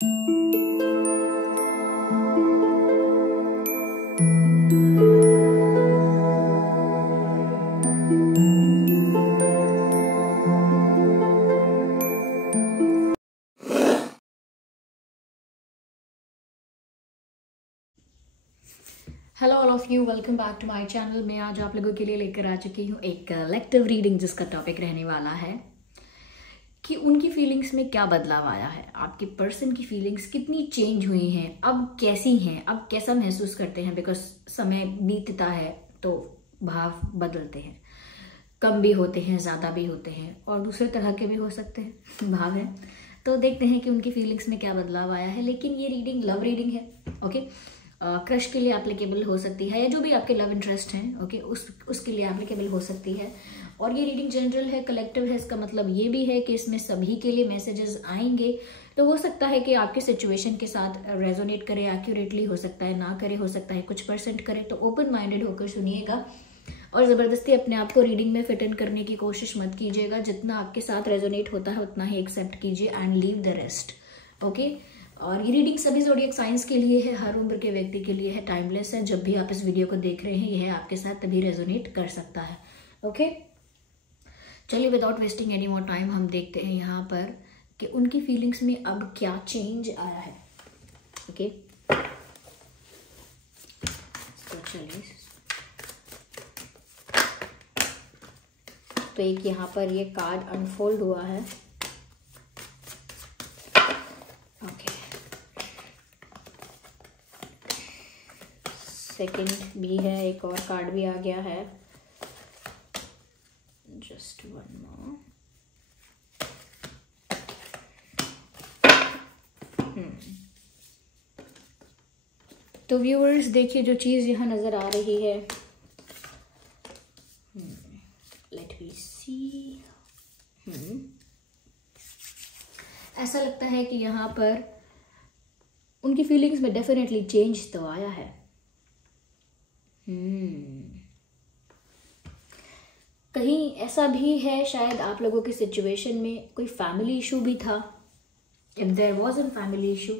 Hello all of you, welcome back to my channel. मैं आज आप लोगों के लिए लेकर आ चुकी हूँ एक कलेक्टिव रीडिंग, जिसका टॉपिक रहने वाला है कि उनकी फीलिंग्स में क्या बदलाव आया है, आपके पर्सन की फीलिंग्स कितनी चेंज हुई हैं, अब कैसी हैं, अब कैसा महसूस करते हैं। बिकॉज समय बीतता है तो भाव बदलते हैं, कम भी होते हैं, ज़्यादा भी होते हैं, और दूसरे तरह के भी हो सकते हैं भाव हैं। तो देखते हैं कि उनकी फीलिंग्स में क्या बदलाव आया है। लेकिन ये रीडिंग लव रीडिंग है, ओके। क्रश के लिए एप्लीकेबल हो सकती है, या जो भी आपके लव इंटरेस्ट हैं, ओके, उसके लिए एप्लीकेबल हो सकती है। और ये रीडिंग जनरल है, कलेक्टिव है। इसका मतलब ये भी है कि इसमें सभी के लिए मैसेजेस आएंगे। तो हो सकता है कि आपके सिचुएशन के साथ रेजोनेट करे एक्यूरेटली, हो सकता है ना करे, हो सकता है कुछ परसेंट करे। तो ओपन माइंडेड होकर सुनिएगा और ज़बरदस्ती अपने आप को रीडिंग में फिट इन करने की कोशिश मत कीजिएगा। जितना आपके साथ रेजोनेट होता है उतना ही एक्सेप्ट कीजिए and leave the rest, okay. और ये रीडिंग सभी ज़ोडिएक साइंस के लिए है, हर उम्र के व्यक्ति के लिए है, टाइमलेस है। जब भी आप इस वीडियो को देख रहे हैं, यह आपके साथ तभी रेजोनेट कर सकता है, ओके। चलिए without wasting any more time हम देखते हैं यहाँ पर कि उनकी फीलिंग्स में अब क्या चेंज आया है, ओके। तो चलिए, तो एक यहाँ पर ये कार्ड अनफोल्ड हुआ है, ओके। सेकंड भी है, एक और कार्ड भी आ गया है। Just one more. तो व्यूअर्स देखिए, जो चीज़ यहाँ नज़र आ रही है, लेट मी सी। ऐसा लगता है कि यहाँ पर उनकी फीलिंग्स में डेफिनेटली चेंज तो आया है। कहीं ऐसा भी है, शायद आप लोगों की सिचुएशन में कोई फैमिली इशू भी था। If there was an family issue,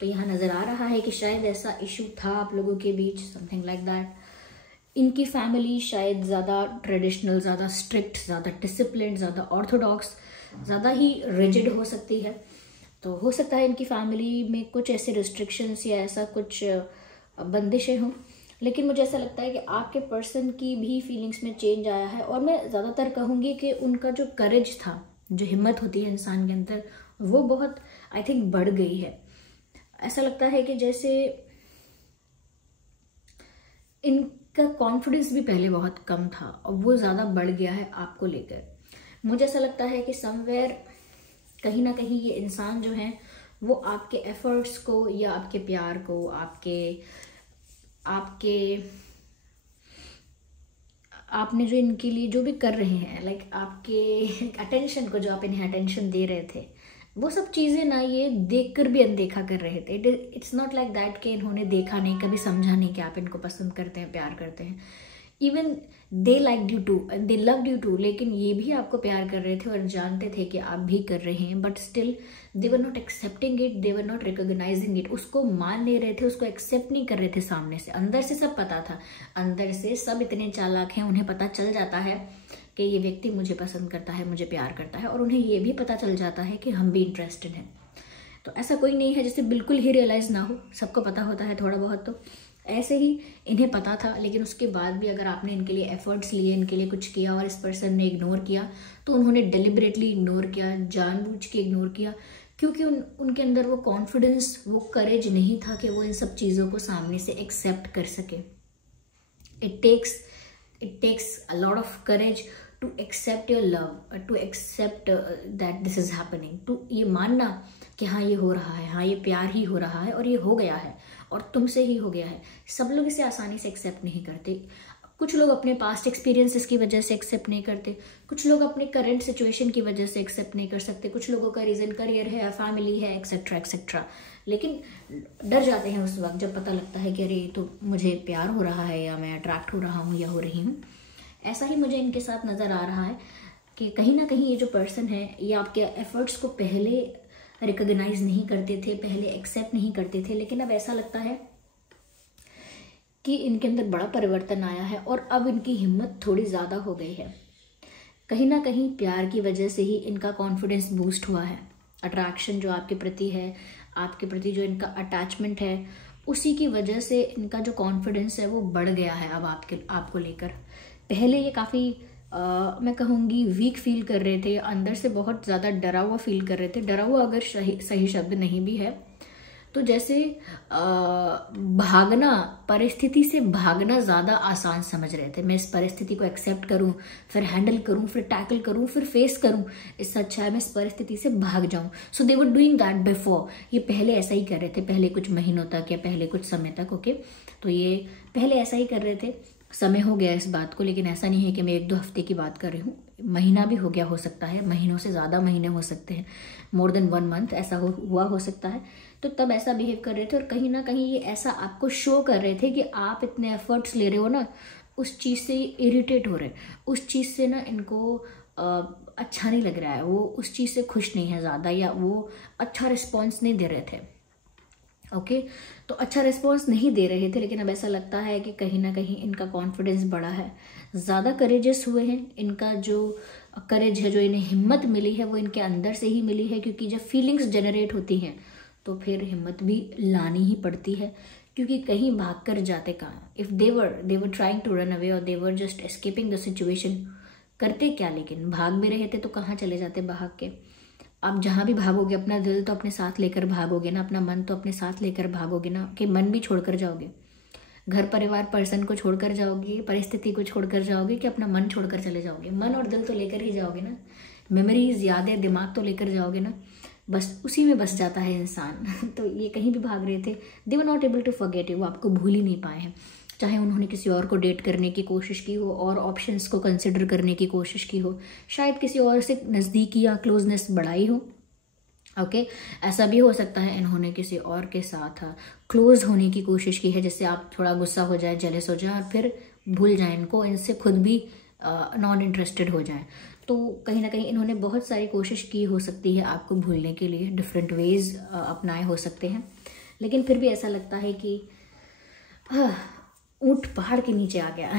तो यहाँ नज़र आ रहा है कि शायद ऐसा इशू था आप लोगों के बीच, समथिंग लाइक दैट। इनकी फैमिली शायद ज़्यादा ट्रेडिशनल, ज़्यादा स्ट्रिक्ट, ज़्यादा डिसिप्लिन, ज़्यादा ऑर्थोडॉक्स, ज़्यादा ही रिजिड हो सकती है। तो हो सकता है इनकी फैमिली में कुछ ऐसे रिस्ट्रिक्शंस या ऐसा कुछ बंदिशें हों। लेकिन मुझे ऐसा लगता है कि आपके पर्सन की भी फीलिंग्स में चेंज आया है। और मैं ज़्यादातर कहूँगी कि उनका जो करेज था, जो हिम्मत होती है इंसान के अंदर, वो बहुत आई थिंक बढ़ गई है। ऐसा लगता है कि जैसे इनका कॉन्फिडेंस भी पहले बहुत कम था और वो ज़्यादा बढ़ गया है आपको लेकर। मुझे ऐसा लगता है कि समवेयर कहीं ना कहीं ये इंसान जो है वो आपके एफर्ट्स को या आपके प्यार को, आपने जो इनके लिए जो भी कर रहे हैं, लाइक आपके अटेंशन को, जो आप इन्हें अटेंशन दे रहे थे, वो सब चीज़ें ना ये देखकर भी अनदेखा कर रहे थे। इट्स नॉट लाइक दैट कि इन्होंने देखा नहीं, कभी समझा नहीं कि आप इनको पसंद करते हैं, प्यार करते हैं। Even they like you too, they loved you too, लेकिन ये भी आपको प्यार कर रहे थे और जानते थे कि आप भी कर रहे हैं। But still they were not accepting it, they were not recognising it. उसको मान नहीं रहे थे, उसको एक्सेप्ट नहीं कर रहे थे सामने से। अंदर से सब पता था, अंदर से सब इतने चालाक हैं, उन्हें पता चल जाता है कि ये व्यक्ति मुझे पसंद करता है, मुझे प्यार करता है, और उन्हें ये भी पता चल जाता है कि हम भी इंटरेस्टेड हैं। तो ऐसा कोई नहीं है जिसे बिल्कुल ही रियलाइज़ ना हो, सबको पता होता है थोड़ा बहुत। तो ऐसे ही इन्हें पता था, लेकिन उसके बाद भी अगर आपने इनके लिए एफर्ट्स लिए, इनके लिए कुछ किया और इस पर्सन ने इग्नोर किया, तो उन्होंने डेलिबरेटली इग्नोर किया, जानबूझ के इग्नोर किया, क्योंकि उनके अंदर वो कॉन्फिडेंस, वो करेज नहीं था कि वो इन सब चीज़ों को सामने से एक्सेप्ट कर सके। It takes a lot of courage to accept your love, to accept that this is happening, to ये मानना कि हाँ ये हो रहा है, हाँ ये प्यार ही हो रहा है और ये हो गया है और तुमसे ही हो गया है। सब लोग इसे आसानी से एक्सेप्ट नहीं करते। कुछ लोग अपने पास्ट एक्सपीरियंसेस की वजह से एक्सेप्ट नहीं करते, कुछ लोग अपने करंट सिचुएशन की वजह से एक्सेप्ट नहीं कर सकते, कुछ लोगों का रीज़न करियर है, फैमिली है, एक्सेट्रा एक्सेट्रा। लेकिन डर जाते हैं उस वक्त जब पता लगता है कि अरे तो मुझे प्यार हो रहा है, या मैं अट्रैक्ट हो रहा हूँ या हो रही हूँ। ऐसा ही मुझे इनके साथ नज़र आ रहा है कि कहीं ना कहीं ये जो पर्सन है, ये आपके एफर्ट्स को पहले रिकॉग्नाइज नहीं करते थे, पहले एक्सेप्ट नहीं करते थे, लेकिन अब ऐसा लगता है कि इनके अंदर बड़ा परिवर्तन आया है और अब इनकी हिम्मत थोड़ी ज़्यादा हो गई है। कहीं ना कहीं प्यार की वजह से ही इनका कॉन्फिडेंस बूस्ट हुआ है। अट्रैक्शन जो आपके प्रति है, आपके प्रति जो इनका अटैचमेंट है, उसी की वजह से इनका जो कॉन्फिडेंस है वो बढ़ गया है अब आपको लेकर। पहले ये काफ़ी मैं कहूँगी वीक फील कर रहे थे, अंदर से बहुत ज़्यादा डरा हुआ फील कर रहे थे। डरा हुआ अगर सही शब्द नहीं भी है तो जैसे भागना, परिस्थिति से भागना ज़्यादा आसान समझ रहे थे। मैं इस परिस्थिति को एक्सेप्ट करूं, फिर हैंडल करूं, फिर टैकल करूं, फिर फेस करूं, इससे अच्छा है मैं इस परिस्थिति से भाग जाऊं। सो दे वर डूइंग दैट बिफोर। ये पहले ऐसा ही कर रहे थे, पहले कुछ महीनों तक या पहले कुछ समय तक। ओके, तो ये पहले ऐसा ही कर रहे थे। समय हो गया इस बात को, लेकिन ऐसा नहीं है कि मैं 1-2 हफ्ते की बात कर रही हूँ, महीना भी हो गया हो सकता है, महीनों से ज़्यादा महीने हो सकते हैं, मोर देन 1 मंथ ऐसा हुआ हो सकता है। तो तब ऐसा बिहेव कर रहे थे और कहीं ना कहीं ये ऐसा आपको शो कर रहे थे कि आप इतने एफर्ट्स ले रहे हो ना, उस चीज़ से इरिटेट हो रहे, उस चीज़ से ना इनको अच्छा नहीं लग रहा है, वो उस चीज़ से खुश नहीं है ज़्यादा, या वो अच्छा रिस्पॉन्स नहीं दे रहे थे। ओके, तो अच्छा रिस्पॉन्स नहीं दे रहे थे, लेकिन अब ऐसा लगता है कि कहीं ना कहीं इनका कॉन्फिडेंस बढ़ा है, ज़्यादा करेजियस हुए हैं। इनका जो करेज है, जो इन्हें हिम्मत मिली है, वो इनके अंदर से ही मिली है, क्योंकि जब फीलिंग्स जनरेट होती हैं तो फिर हिम्मत भी लानी ही पड़ती है, क्योंकि कहीं भाग कर जाते कहाँ। If they were trying to run away और they were just escaping the situation, करते क्या, लेकिन भाग भी रहे थे तो कहाँ चले जाते भाग के। आप जहाँ भी भागोगे अपना दिल तो अपने साथ लेकर भागोगे ना, अपना मन तो अपने साथ लेकर भागोगे ना, कि मन भी छोड़कर जाओगे, घर परिवार पर्सन को छोड़कर जाओगे, परिस्थिति को छोड़कर जाओगे, कि अपना मन छोड़कर चले जाओगे। मन और दिल तो लेकर ही जाओगे ना, मेमोरीज, यादें, दिमाग तो लेकर जाओगे ना, बस उसी में बस जाता है इंसान। तो ये कहीं भी भाग रहे थे, they were not able to forget you, वो आपको भूल ही नहीं पाए हैं। चाहे उन्होंने किसी और को डेट करने की कोशिश की हो और ऑप्शंस को कंसिडर करने की कोशिश की हो, शायद किसी और से नज़दीकी या क्लोजनेस बढ़ाई हो। ओके, ऐसा भी हो सकता है इन्होंने किसी और के साथ क्लोज होने की कोशिश की है, जिससे आप थोड़ा गुस्सा हो जाए, जेलस हो जाए और फिर भूल जाए इनको, इनसे खुद भी नॉन इंटरेस्टेड हो जाए। तो कहीं ना कहीं इन्होंने बहुत सारी कोशिश की हो सकती है आपको भूलने के लिए, डिफरेंट वेज अपनाए हो सकते हैं, लेकिन फिर भी ऐसा लगता है कि ऊंट पहाड़ के नीचे आ गया।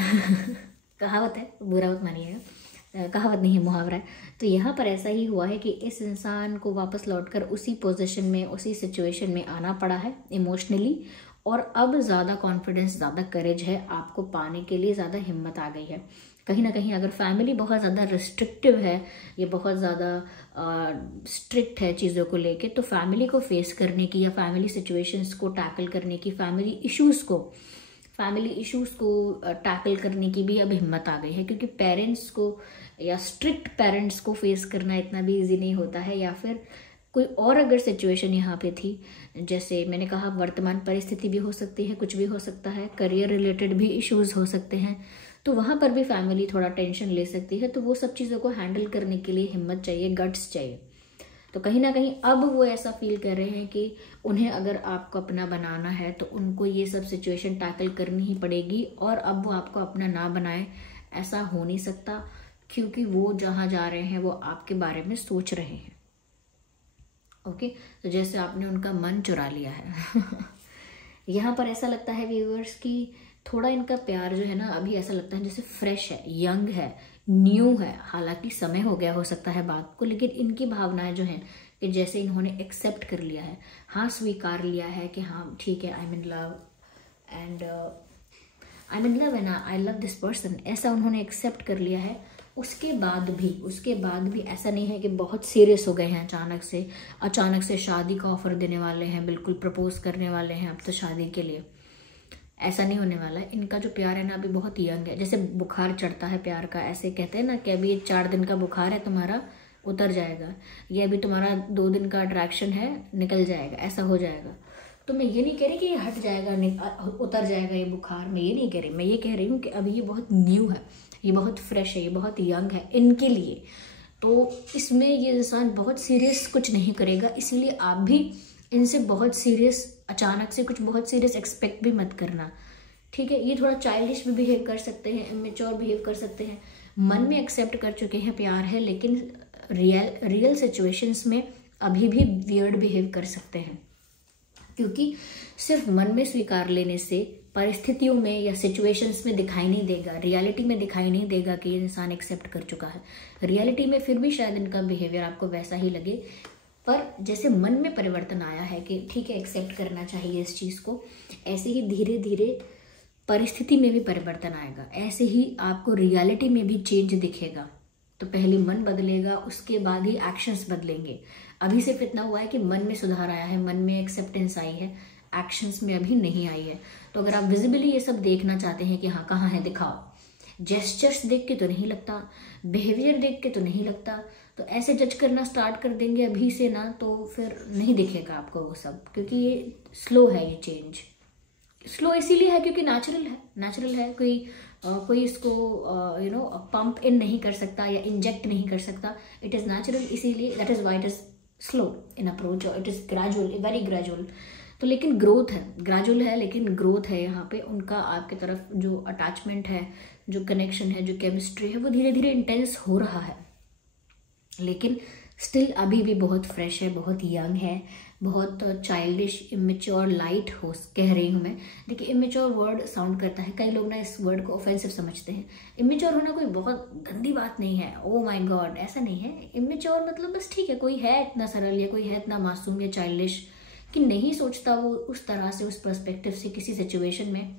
कहावत है, बुरा मत मानिएगा, कहावत नहीं है, मुहावरा है। तो यहाँ पर ऐसा ही हुआ है कि इस इंसान को वापस लौटकर उसी पोजीशन में, उसी सिचुएशन में आना पड़ा है इमोशनली, और अब ज़्यादा कॉन्फिडेंस, ज़्यादा करेज है आपको पाने के लिए, ज़्यादा हिम्मत आ गई है। कहीं ना कहीं अगर फैमिली बहुत ज़्यादा रिस्ट्रिक्टिव है, ये बहुत ज़्यादा स्ट्रिक्ट है चीज़ों को लेके, तो फैमिली को फेस करने की या फैमिली सिचुएशंस को टैकल करने की, फैमिली इश्यूज़ को टैकल करने की भी अब हिम्मत आ गई है, क्योंकि पेरेंट्स को या स्ट्रिक्ट पेरेंट्स को फेस करना इतना भी इजी नहीं होता है। या फिर कोई और अगर सिचुएशन यहाँ पे थी, जैसे मैंने कहा वर्तमान परिस्थिति भी हो सकती है, कुछ भी हो सकता है, करियर रिलेटेड भी इश्यूज़ हो सकते हैं, तो वहाँ पर भी फैमिली थोड़ा टेंशन ले सकती है। तो वो सब चीज़ों को हैंडल करने के लिए हिम्मत चाहिए, गट्स चाहिए। तो कहीं ना कहीं अब वो ऐसा फील कर रहे हैं कि उन्हें अगर आपको अपना बनाना है तो उनको ये सब सिचुएशन टैकल करनी ही पड़ेगी, और अब वो आपको अपना ना बनाए ऐसा हो नहीं सकता, क्योंकि वो जहाँ जा रहे हैं वो आपके बारे में सोच रहे हैं। ओके, तो जैसे आपने उनका मन चुरा लिया है। यहाँ पर ऐसा लगता है व्यूअर्स कि थोड़ा इनका प्यार जो है ना, अभी ऐसा लगता है जैसे फ्रेश है, यंग है, न्यू है। हालांकि समय हो गया हो सकता है बात को, लेकिन इनकी भावनाएं जो हैं कि जैसे इन्होंने एक्सेप्ट कर लिया है, हाँ स्वीकार लिया है कि हाँ ठीक है, I am in love and I love this person, ऐसा उन्होंने एक्सेप्ट कर लिया है। उसके बाद भी ऐसा नहीं है कि बहुत सीरियस हो गए हैं अचानक से शादी का ऑफर देने वाले हैं, बिल्कुल प्रपोज करने वाले हैं अब तो शादी के लिए। ऐसा नहीं होने वाला है। इनका जो प्यार है ना अभी बहुत यंग है, जैसे बुखार चढ़ता है प्यार का, ऐसे कहते हैं ना कि अभी 4 दिन का बुखार है तुम्हारा, उतर जाएगा, ये अभी तुम्हारा 2 दिन का अट्रैक्शन है, निकल जाएगा, ऐसा हो जाएगा। तो मैं ये नहीं कह रही कि ये हट जाएगा, उतर जाएगा ये बुखार, मैं ये नहीं कह रही, मैं ये कह रही हूँ कि अभी ये बहुत न्यू है, ये बहुत फ्रेश है, ये बहुत यंग है इनके लिए। तो इसमें ये इंसान बहुत सीरियस कुछ नहीं करेगा, इसीलिए आप भी इनसे बहुत सीरियस, अचानक से कुछ बहुत सीरियस एक्सपेक्ट भी मत करना, ठीक है। ये थोड़ा चाइल्डिश भी बिहेव कर सकते हैं, इमेच्योर बिहेव कर सकते हैं, मन में एक्सेप्ट कर चुके हैं प्यार है, लेकिन रियल सिचुएशंस में अभी भी वियर्ड बिहेव कर सकते हैं, क्योंकि सिर्फ मन में स्वीकार लेने से परिस्थितियों में या सिचुएशंस में दिखाई नहीं देगा, रियलिटी में दिखाई नहीं देगा कि ये इंसान एक्सेप्ट कर चुका है। रियलिटी में फिर भी शायद इनका बिहेवियर आपको वैसा ही लगे, पर जैसे मन में परिवर्तन आया है कि ठीक है एक्सेप्ट करना चाहिए इस चीज़ को, ऐसे ही धीरे धीरे परिस्थिति में भी परिवर्तन आएगा, ऐसे ही आपको रियलिटी में भी चेंज दिखेगा। तो पहले मन बदलेगा, उसके बाद ही एक्शंस बदलेंगे। अभी सिर्फ इतना हुआ है कि मन में सुधार आया है, मन में एक्सेप्टेंस आई है, एक्शंस में अभी नहीं आई है। तो अगर आप विजिबली ये सब देखना चाहते हैं कि हाँ कहाँ है दिखाओ, जेस्चर्स देख के तो नहीं लगता, बिहेवियर देख के तो नहीं लगता, तो ऐसे जज करना स्टार्ट कर देंगे अभी से ना, तो फिर नहीं दिखेगा आपको वो सब, क्योंकि ये स्लो है। ये चेंज स्लो इसीलिए है क्योंकि नेचुरल है। कोई इसको पंप इन नहीं कर सकता या इंजेक्ट नहीं कर सकता। इट इज़ नेचुरल, इसीलिए that is why it is slow in approach, और it is gradual, very gradual. तो लेकिन ग्रोथ है, ग्रेजुअल है लेकिन ग्रोथ है। यहाँ पे उनका आपके तरफ जो अटैचमेंट है, जो कनेक्शन है, जो केमिस्ट्री है, वो धीरे धीरे इंटेंस हो रहा है, लेकिन स्टिल अभी भी बहुत फ्रेश है, बहुत यंग है, बहुत चाइल्डिश, इमेच्योर, लाइट हो कह रही हूँ मैं। देखिए इमेच्योर वर्ड साउंड करता है, कई लोग ना इस वर्ड को ऑफेंसिव समझते हैं। इमेच्योर होना कोई बहुत गंदी बात नहीं है, ओ माय गॉड, ऐसा नहीं है। इमेच्योर मतलब बस ठीक है, कोई है इतना सरल या कोई है इतना मासूम या चाइल्डिश कि नहीं सोचता वो उस तरह से, उस पर्सपेक्टिव से किसी सिचुएशन में।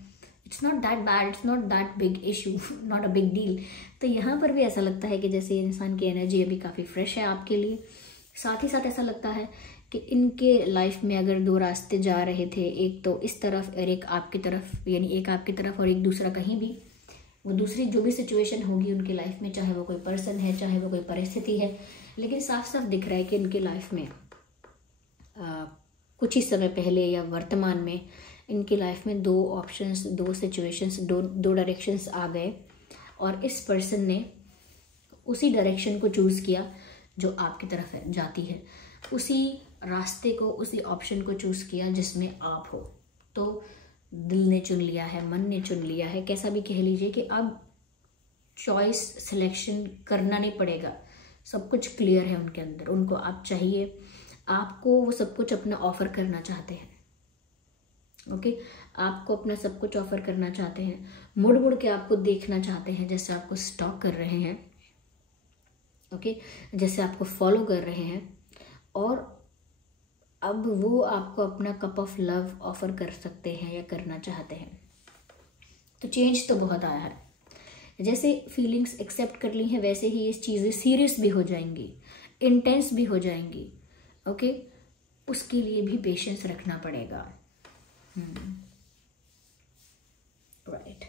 It's not that bad, it's not that big issue, not a big deal. तो यहाँ पर भी ऐसा लगता है कि जैसे इंसान की एनर्जी अभी काफ़ी फ्रेश है आपके लिए। साथ ही साथ ऐसा लगता है कि इनके लाइफ में अगर दो रास्ते जा रहे थे, एक तो इस तरफ और एक आपकी तरफ, यानी एक आपकी तरफ और एक दूसरा कहीं भी, वो दूसरी जो भी सिचुएशन होगी उनके लाइफ में, चाहे वो कोई पर्सन है, चाहे वो कोई परिस्थिति है, लेकिन साफ साफ दिख रहा है कि इनके लाइफ में कुछ ही समय पहले या वर्तमान में इनकी लाइफ में दो ऑप्शंस, दो सिचुएशंस, दो डायरेक्शंस आ गए, और इस पर्सन ने उसी डायरेक्शन को चूज़ किया जो आपकी तरफ है जाती है, उसी रास्ते को, उसी ऑप्शन को चूज़ किया जिसमें आप हो। तो दिल ने चुन लिया है, मन ने चुन लिया है, कैसा भी कह लीजिए, कि अब चॉइस सिलेक्शन करना नहीं पड़ेगा, सब कुछ क्लियर है उनके अंदर। उनको आप चाहिए, आपको वो सब कुछ अपना ऑफर करना चाहते हैं। ओके, आपको अपना सब कुछ ऑफर करना चाहते हैं, मुड़ मुड़ के आपको देखना चाहते हैं, जैसे आपको स्टॉक कर रहे हैं, ओके, जैसे आपको फॉलो कर रहे हैं, और अब वो आपको अपना कप ऑफ लव ऑफर कर सकते हैं या करना चाहते हैं। तो चेंज तो बहुत आया है। जैसे फीलिंग्स एक्सेप्ट कर ली हैं, वैसे ही ये चीज़ें सीरियस भी हो जाएंगी, इंटेंस भी हो जाएंगी। ओके, उसके लिए भी पेशेंस रखना पड़ेगा। राइट।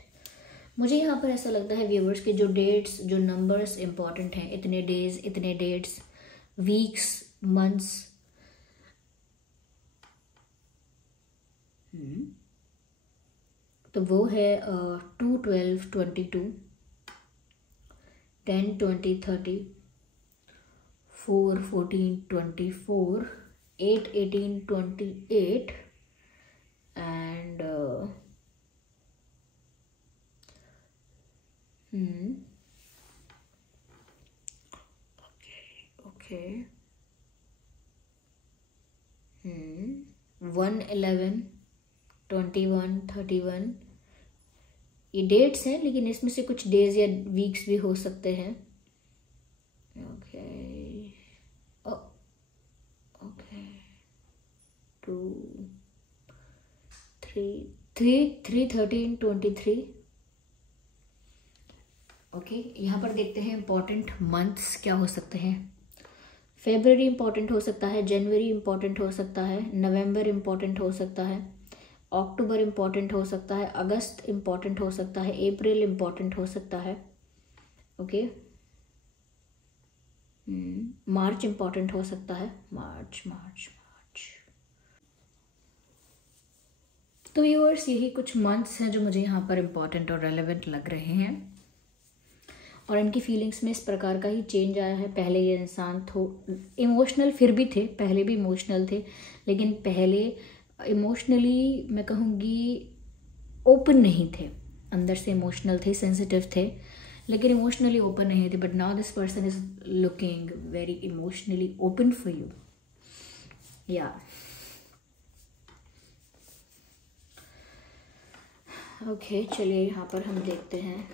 मुझे यहाँ पर ऐसा लगता है व्यूअर्स के जो डेट्स, जो नंबर्स इंपॉर्टेंट हैं, इतने डेज, इतने डेट्स, वीक्स, मंथ्स, तो वो है 2, 12, 22, 10, 20, 30, 4, 14, 24, 8, 18, 28 and okay 1, 11, 21, 31, ये डेट्स हैं, लेकिन इसमें से कुछ डेज या वीक्स भी हो सकते हैं। Okay, okay 2, 3, 13, 23। ओके, यहाँ पर देखते हैं इंपॉर्टेंट मंथ्स क्या हो सकते हैं। फेब्रुअरी इंपॉर्टेंट हो सकता है, जनवरी इंपॉर्टेंट हो सकता है, नवंबर इंपॉर्टेंट हो सकता है, अक्टूबर इंपॉर्टेंट हो सकता है, अगस्त इंपॉर्टेंट हो सकता है, अप्रैल इंपॉर्टेंट हो सकता है। ओके, मार्च इंपॉर्टेंट हो सकता है, मार्च। तो व्यूअर्स, यही कुछ मंथ्स हैं जो मुझे यहाँ पर इम्पॉर्टेंट और रेलेवेंट लग रहे हैं, और इनकी फीलिंग्स में इस प्रकार का ही चेंज आया है। पहले ये इंसान इमोशनल फिर भी थे, पहले भी इमोशनल थे, लेकिन पहले इमोशनली मैं कहूँगी ओपन नहीं थे, अंदर से इमोशनल थे, सेंसिटिव थे, लेकिन इमोशनली ओपन नहीं थे। But now this person is looking very emotionally open for you. या ओके, चलिए यहाँ पर हम देखते हैं।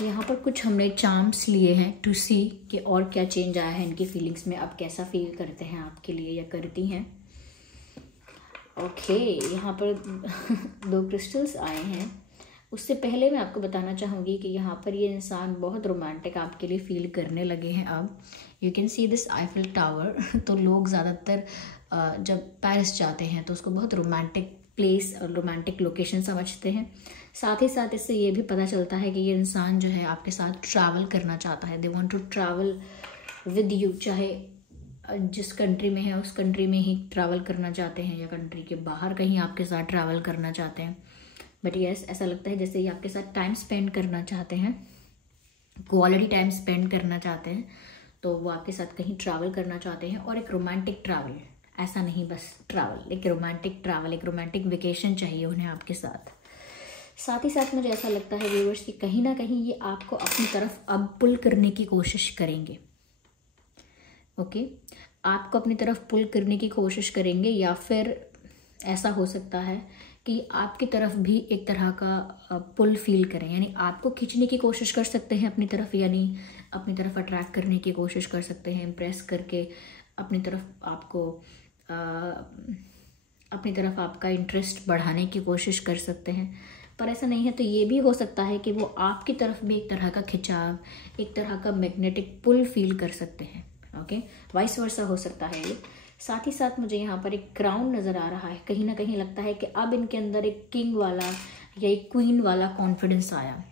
यहाँ पर कुछ हमने चार्म्स लिए हैं टू सी कि और क्या चेंज आया है इनकी फीलिंग्स में, अब कैसा फील करते हैं आपके लिए या करती हैं। ओके, यहाँ पर 2 क्रिस्टल्स आए हैं। उससे पहले मैं आपको बताना चाहूँगी कि यहाँ पर ये इंसान बहुत रोमांटिक आपके लिए फील करने लगे हैं। अब you can see this Eiffel tower. तो लोग ज़्यादातर जब पेरिस जाते हैं तो उसको बहुत रोमांटिक प्लेस और रोमांटिक लोकेशन समझते हैं। साथ ही साथ इससे ये भी पता चलता है कि ये इंसान जो है आपके साथ ट्रैवल करना चाहता है। They want to travel with you, चाहे जिस कंट्री में है उस कंट्री में ही ट्रैवल करना चाहते हैं या कंट्री के बाहर कहीं आपके साथ ट्रैवल करना चाहते हैं। बट यस, ऐसा लगता है जैसे ये आपके साथ टाइम स्पेंड करना चाहते हैं, क्वालिटी टाइम स्पेंड करना चाहते हैं। तो वो आपके साथ कहीं ट्रैवल करना चाहते हैं, और एक रोमांटिक ट्रैवल, ऐसा नहीं बस ट्रैवल, एक रोमांटिक ट्रैवल, एक रोमांटिक वेकेशन चाहिए उन्हें आपके साथ। साथ ही साथ मुझे ऐसा लगता है व्यूअर्स कि कहीं ना कहीं ये आपको अपनी तरफ अब पुल करने की कोशिश करेंगे। ओके, आपको अपनी तरफ पुल करने की कोशिश करेंगे, या फिर ऐसा हो सकता है कि आपकी तरफ भी एक तरह का पुल फील करें, यानी आपको खींचने की कोशिश कर सकते हैं अपनी तरफ, यानी अपनी तरफ अट्रैक्ट करने की कोशिश कर सकते हैं, इम्प्रेस करके अपनी तरफ आपको अपनी तरफ आपका इंटरेस्ट बढ़ाने की कोशिश कर सकते हैं। पर ऐसा नहीं है, तो ये भी हो सकता है कि वो आपकी तरफ भी एक तरह का खिंचाव, एक तरह का मैग्नेटिक पुल फील कर सकते हैं। ओके, वाइस वर्सा हो सकता है ये। साथ ही साथ मुझे यहाँ पर एक क्राउन नज़र आ रहा है। कहीं ना कहीं लगता है कि अब इनके अंदर एक किंग वाला या एक क्वीन वाला कॉन्फिडेंस आया,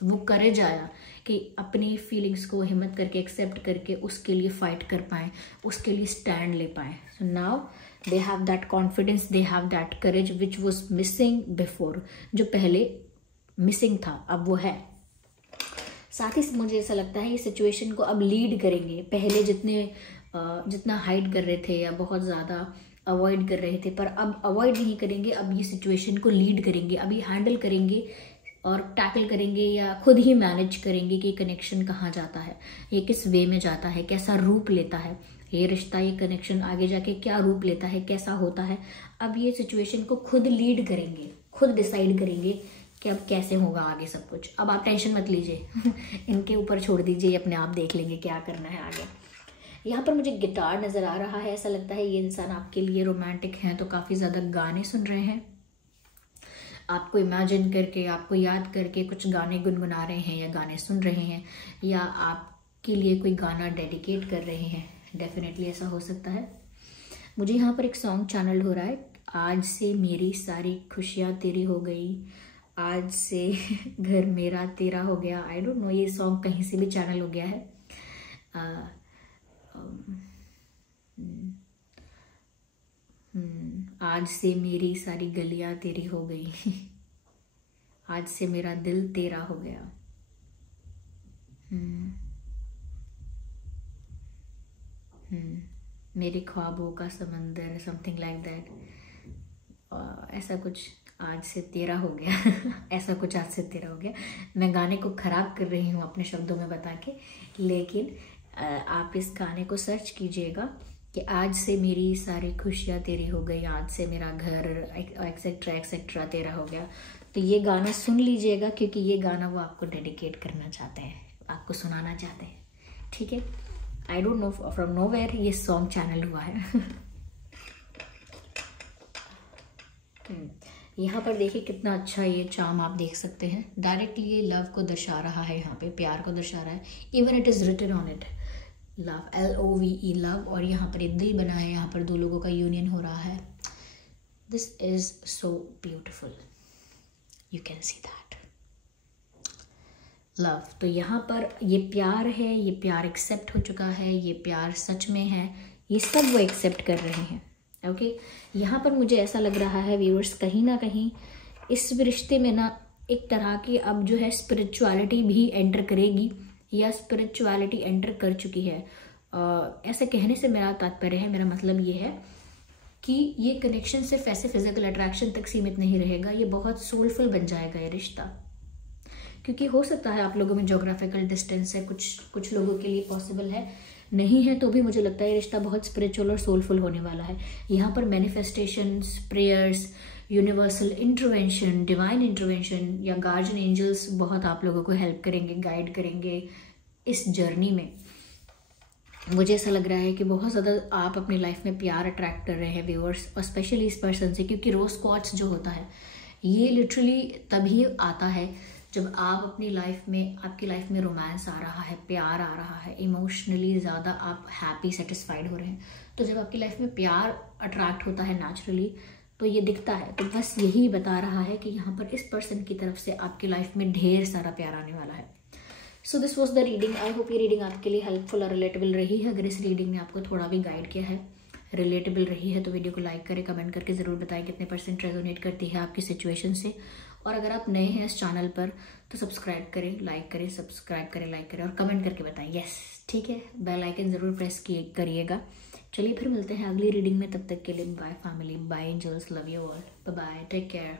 वो करेज आया कि अपनी फीलिंग्स को हिम्मत करके एक्सेप्ट करके उसके लिए फाइट कर पाएँ, उसके लिए स्टैंड ले पाएँ। So now they have that confidence, they have that courage which was missing before, जो पहले मिसिंग था अब वो है। साथ ही मुझे ऐसा लगता है ये सिचुएशन को अब लीड करेंगे। पहले जितना हाइड कर रहे थे या बहुत ज़्यादा अवॉइड कर रहे थे, पर अब अवॉइड नहीं करेंगे, अब ये सिचुएशन को लीड करेंगे, अभी हैंडल करेंगे और टैकल करेंगे या खुद ही मैनेज करेंगे कि कनेक्शन कहाँ जाता है, ये किस वे में जाता है, कैसा रूप लेता है ये रिश्ता, ये कनेक्शन आगे जाके क्या रूप लेता है, कैसा होता है। अब ये सिचुएशन को खुद लीड करेंगे, खुद डिसाइड करेंगे कि अब कैसे होगा आगे सब कुछ। अब आप टेंशन मत लीजिए इनके ऊपर छोड़ दीजिए, ये अपने आप देख लेंगे क्या करना है आगे। यहाँ पर मुझे गिटार नज़र आ रहा है। ऐसा लगता है ये इंसान आपके लिए रोमांटिक हैं, तो काफ़ी ज़्यादा गाने सुन रहे हैं, आपको इमेजिन करके, आपको याद करके कुछ गाने गुनगुना रहे हैं या गाने सुन रहे हैं, या आपके लिए कोई गाना डेडिकेट कर रहे हैं। डेफिनेटली ऐसा हो सकता है। मुझे यहाँ पर एक सॉन्ग चैनल हो रहा है, आज से मेरी सारी खुशियाँ तेरी हो गई, आज से घर मेरा तेरा हो गया। आई डोंट नो, ये सॉन्ग कहीं से भी चैनल हो गया है। आज से मेरी सारी गलियां तेरी हो गई, आज से मेरा दिल तेरा हो गया। मेरे ख्वाबों का समंदर, समथिंग लाइक दैट। ऐसा कुछ आज से तेरा हो गया ऐसा कुछ आज से तेरा हो गया। मैं गाने को ख़राब कर रही हूँ अपने शब्दों में बता के, लेकिन आप इस गाने को सर्च कीजिएगा कि आज से मेरी सारी खुशियाँ तेरी हो गई, आज से मेरा घर एक्सेट्रा एक्सेट्रा तेरा हो गया। तो ये गाना सुन लीजिएगा, क्योंकि ये गाना वो आपको डेडिकेट करना चाहते हैं, आपको सुनाना चाहते हैं। ठीक है, I don't know from nowhere ये सॉन्ग चैनल हुआ है यहाँ पर देखिए कितना अच्छा ये चार्म आप देख सकते हैं। डायरेक्टली ये लव को दर्शा रहा है, यहाँ पे प्यार को दर्शा रहा है। Even it is written on it love, LOVE love, और यहाँ पर एक दिल बना है, यहाँ पर 2 लोगों का यूनियन हो रहा है। This is so beautiful, you can see that love. तो यहाँ पर ये प्यार है, ये प्यार एक्सेप्ट हो चुका है, ये प्यार सच में है, ये सब वो एक्सेप्ट कर रहे हैं। ओके, यहाँ पर मुझे ऐसा लग रहा है व्यूअर्स, कहीं ना कहीं इस रिश्ते में ना एक तरह की अब जो है स्पिरिचुअलिटी भी एंटर करेगी, या स्पिरिचुअलिटी एंटर कर चुकी है। ऐसा कहने से मेरा तात्पर्य है, मेरा मतलब ये है कि ये कनेक्शन सिर्फ ऐसे फिजिकल अट्रैक्शन तक सीमित नहीं रहेगा, ये बहुत सोलफुल बन जाएगा ये रिश्ता। क्योंकि हो सकता है आप लोगों में जोग्राफिकल डिस्टेंस है, कुछ लोगों के लिए पॉसिबल है, नहीं है तो भी मुझे लगता है ये रिश्ता बहुत स्पिरिचुअल और सोलफुल होने वाला है। यहाँ पर manifestations, prayers, universal intervention, divine intervention या गार्जियन एंजल्स बहुत आप लोगों को हेल्प करेंगे, गाइड करेंगे इस जर्नी में। मुझे ऐसा लग रहा है कि बहुत ज़्यादा आप अपनी लाइफ में प्यार अट्रैक्ट कर रहे हैं व्यूअर्स, और स्पेशली इस पर्सन से, क्योंकि रोज क्वार्ट्ज जो होता है ये लिटरली तभी आता है जब आप अपनी लाइफ में, आपकी लाइफ में रोमांस आ रहा है, प्यार आ रहा है, इमोशनली ज़्यादा आप हैप्पी, सेटिस्फाइड हो रहे हैं। तो जब आपकी लाइफ में प्यार अट्रैक्ट होता है नेचुरली, तो ये दिखता है। तो बस यही बता रहा है कि यहाँ पर इस पर्सन की तरफ से आपकी लाइफ में ढेर सारा प्यार आने वाला है। So this was the reading. I hope ये रीडिंग आपके लिए हेल्पफुल और रिलेटेबल रही है। अगर इस रीडिंग ने आपको थोड़ा भी गाइड किया है, रिलेटेबल रही है, तो वीडियो को लाइक करें, कमेंट करके ज़रूर बताएं कितने % रेजोनेट करती है आपकी सिचुएशन से। और अगर आप नए हैं इस चैनल पर तो सब्सक्राइब करें, लाइक करें, सब्सक्राइब करें, लाइक करें और कमेंट करके बताएं यस, ठीक है। बेल आइकन ज़रूर प्रेस करिएगा। चलिए फिर मिलते हैं अगली रीडिंग में, तब तक के लिए bye family, bye angels, love you all, bye bye, take care.